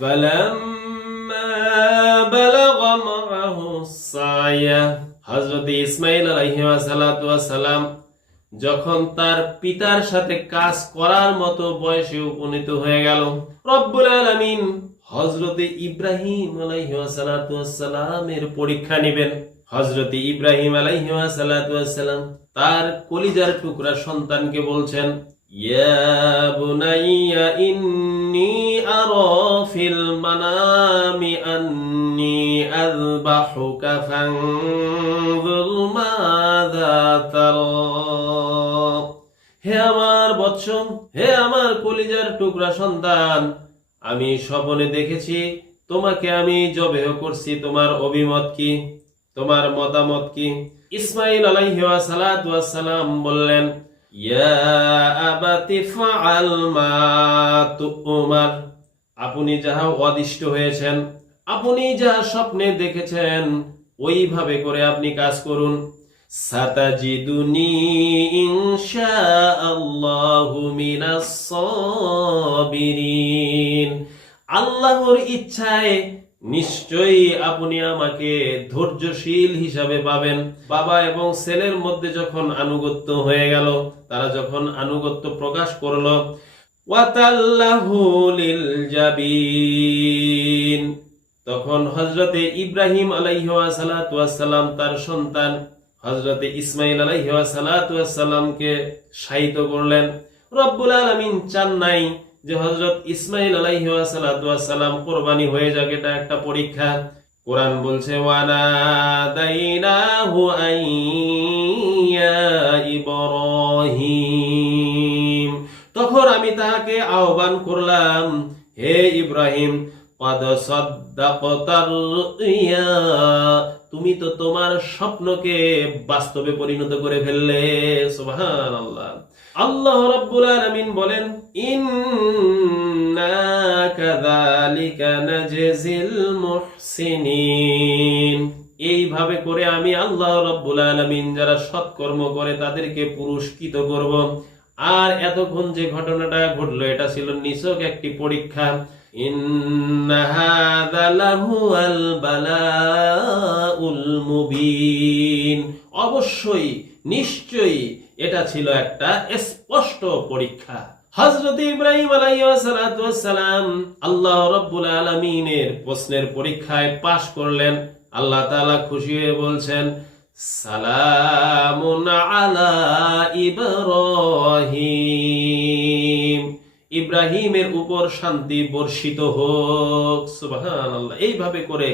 ফালাম্মা বালাগা মাআহু সায়া, হযরত ইসমাঈল আলাইহিস সালাম যখন তার পিতার সাথে কাজ করার মতো বয়সে উপনীত হয়ে গেল, রব্বুল আলামিন হযরত ইব্রাহিম আলাইহিস সালামের পরীক্ষা নেবেন। হযরত ইব্রাহিম আলাইহিস সালাম তার কলিজার টুকরা সন্তানকে বলছেন, ইয়া বুনাইয়া ইন্নী আরা ফিল মানামি আন্নী আযবাহুকা ফানজুর মাযা তারা। হে আমার বৎস, হে আমার কলিজার টুকরা সন্তান, আমি স্বপ্নে দেখেছি তোমাকে আমি জবেহ করছি, তোমার অভিমত কি, তোমার মতামত কি? ইসমাঈল আলাইহিস সালাম বললেন, ইয়া আবাতি ফাআল মা তু'মার, আপনি যাহা আদিষ্ট হয়েছেন, আপনি যাহা স্বপ্নে দেখেছেন ওইভাবে করে আপনি কাজ করুন। সাতাজিদুনি ইনশাআল্লাহু মিনাস সাবিরিন, আল্লাহর ইচ্ছায় নিশ্চয়ই আপনি আমাকে ধৈর্যশীল হিসাবে পাবেন। বাবা এবং ছেলের মধ্যে যখন আনুগত্য হয়ে গেল, তারা যখন আনুগত্য প্রকাশ করলো, ওয়াতাল্লাহু লিল জাবিন, তখন হযরতে ইব্রাহিম আলাইহিস সালাম তার সন্তান হযরতে ইসমাঈল আলাইহিস সালামকে শায়িত করলেন। রব্বুল আলামিন চান নাই যে হযরত ইসমাঈল আলাইহিস সালাম কুরবানি হয়ে যাক, এটা একটা পরীক্ষা। কোরআন বলছে, ওয়ানাদাইনাহু আইয়া ইব্রাহিম, তখন আমি তাহাকে আহ্বান করলাম, হে ইব্রাহিম, ক্বাদ সাদ্দাকতার রুইয়া, তুমি তো তোমার স্বপ্নকে বাস্তবে পরিণত করে ফেললে। সুবহানাল্লাহ। আল্লাহ রাব্বুল আলামিন বলেন, ইন্না কাযালিকা নাজজিল মুহসিনিন, এইভাবে করে আমি আল্লাহ রাব্বুল আলামিন যারা সৎকর্ম করে তাদেরকে পুরস্কৃত করব। আর এতক্ষণ যে ঘটনাটা ঘটলো এটা ছিল নিছক একটি পরীক্ষা। ইন্না হাযা লাহুয়াল বালাউল মুবিন, অবশ্যই নিশ্চয়ই এটা ছিল একটা স্পষ্ট পরীক্ষা। হযরত ইব্রাহিম আলাইহিস সালাম আল্লাহ রাব্বুল আলামিনের প্রশ্নের পরীক্ষায় পাশ করলেন। আল্লাহ তাআলা খুশি হয়ে বলছেন, সালামুন আলা ইব্রাহিম, ইব্রাহিমের উপর শান্তি বর্ষিত হোক। সুবহানাল্লাহ। এইভাবে করে